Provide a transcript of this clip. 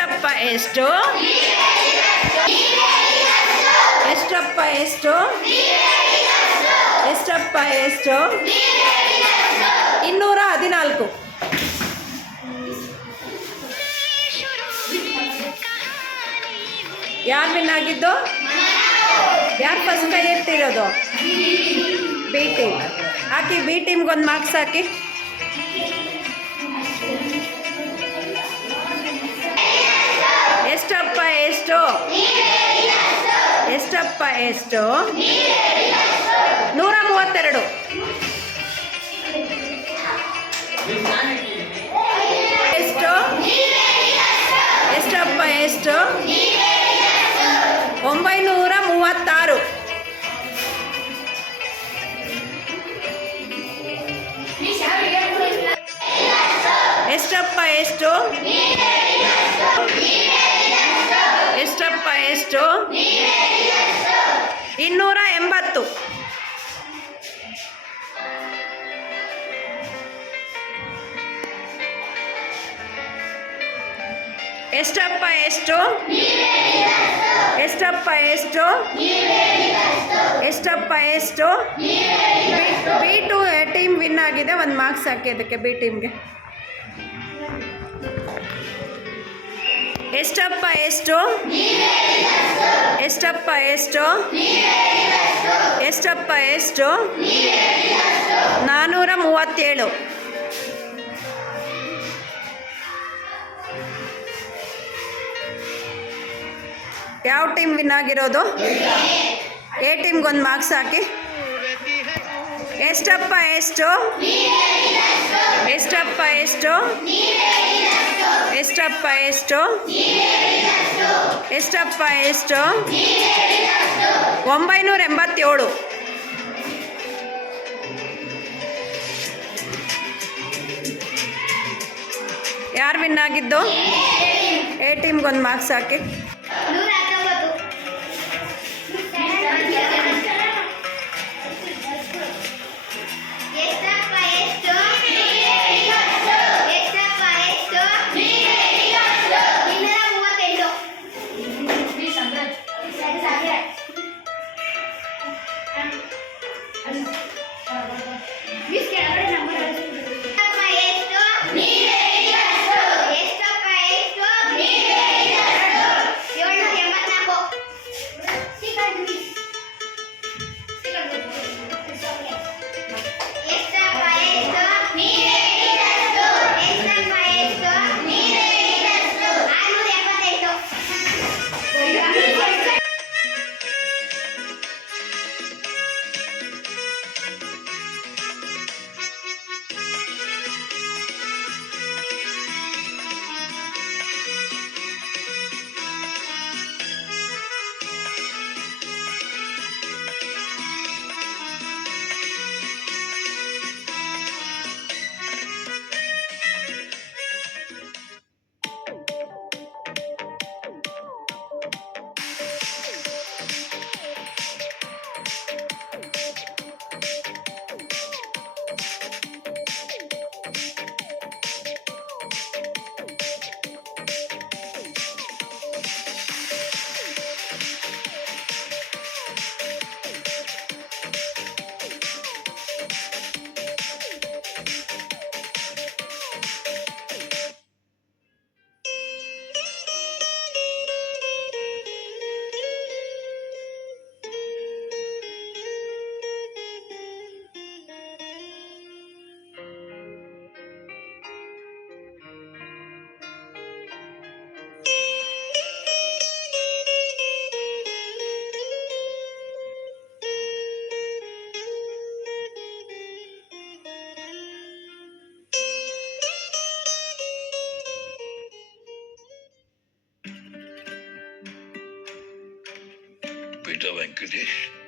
ಎಷ್ಟಪ್ಪ ಎಷ್ಟು? ಎಷ್ಟಪ್ಪ ಎಷ್ಟು? ಎಷ್ಟಪ್ಪ ಎಷ್ಟು? 214. ಯಾರು ವಿನ್ ಆಗಿದ್ದು? ಯಾರು ಫಸ್ಟ್ ಕೈ ಎತ್ತಿರೋದು? B team. ಹಾಕಿ, ಬಿ ಟೀಮ್ಗೊಂದು ಮಾರ್ಕ್ಸ್ ಹಾಕಿ. ಎಷ್ಟಪ್ಪ ಎಷ್ಟು? ಎಷ್ಟಪ್ಪ ಎಷ್ಟು? 132. ಎಷ್ಟು? ಎಷ್ಟಪ್ಪ ಎಷ್ಟು? 936. ಎಷ್ಟಪ್ಪ ಎಷ್ಟು? ಎಷ್ಟಪ್ಪ ಎಷ್ಟು? 280. ಎಷ್ಟಪ್ಪ ಎಷ್ಟು? ಎಷ್ಟಪ್ಪ ಎಷ್ಟು? ಎಷ್ಟಪ್ಪ ಎಷ್ಟು? ಬಿ ಟು ಟೀಮ್ ವಿನ್ ಆಗಿದೆ. ಒಂದು ಮಾರ್ಕ್ಸ್ ಹಾಕಿ ಅದಕ್ಕೆ, ಬಿ ಟೀಮ್ಗೆ. ಎಷ್ಟಪ್ಪ ಎಷ್ಟು? ಎಷ್ಟಪ್ಪ ಎಷ್ಟು? ಎಷ್ಟಪ್ಪ ಎಷ್ಟು? 437. ಯಾವ ಟೀಮ್ ವಿನ್ ಆಗಿರೋದು? ಎ ಟೀಮ್ಗೊಂದು ಮಾರ್ಕ್ಸ್ ಹಾಕಿ. ಎಷ್ಟಪ್ಪ ಎಷ್ಟು? ಎಷ್ಟಪ್ಪ ಎಷ್ಟು? ಎಷ್ಟಪ್ಪ ಎಷ್ಟು? ಎಷ್ಟಪ್ಪ ಎಷ್ಟು? 987. ಯಾರು ವಿನ್ ಆಗಿದ್ದು? ಎ ಟೀಮ್ಗೊಂದು ಮಾರ್ಕ್ಸ್ ಹಾಕಿ. Peter Venkatesh.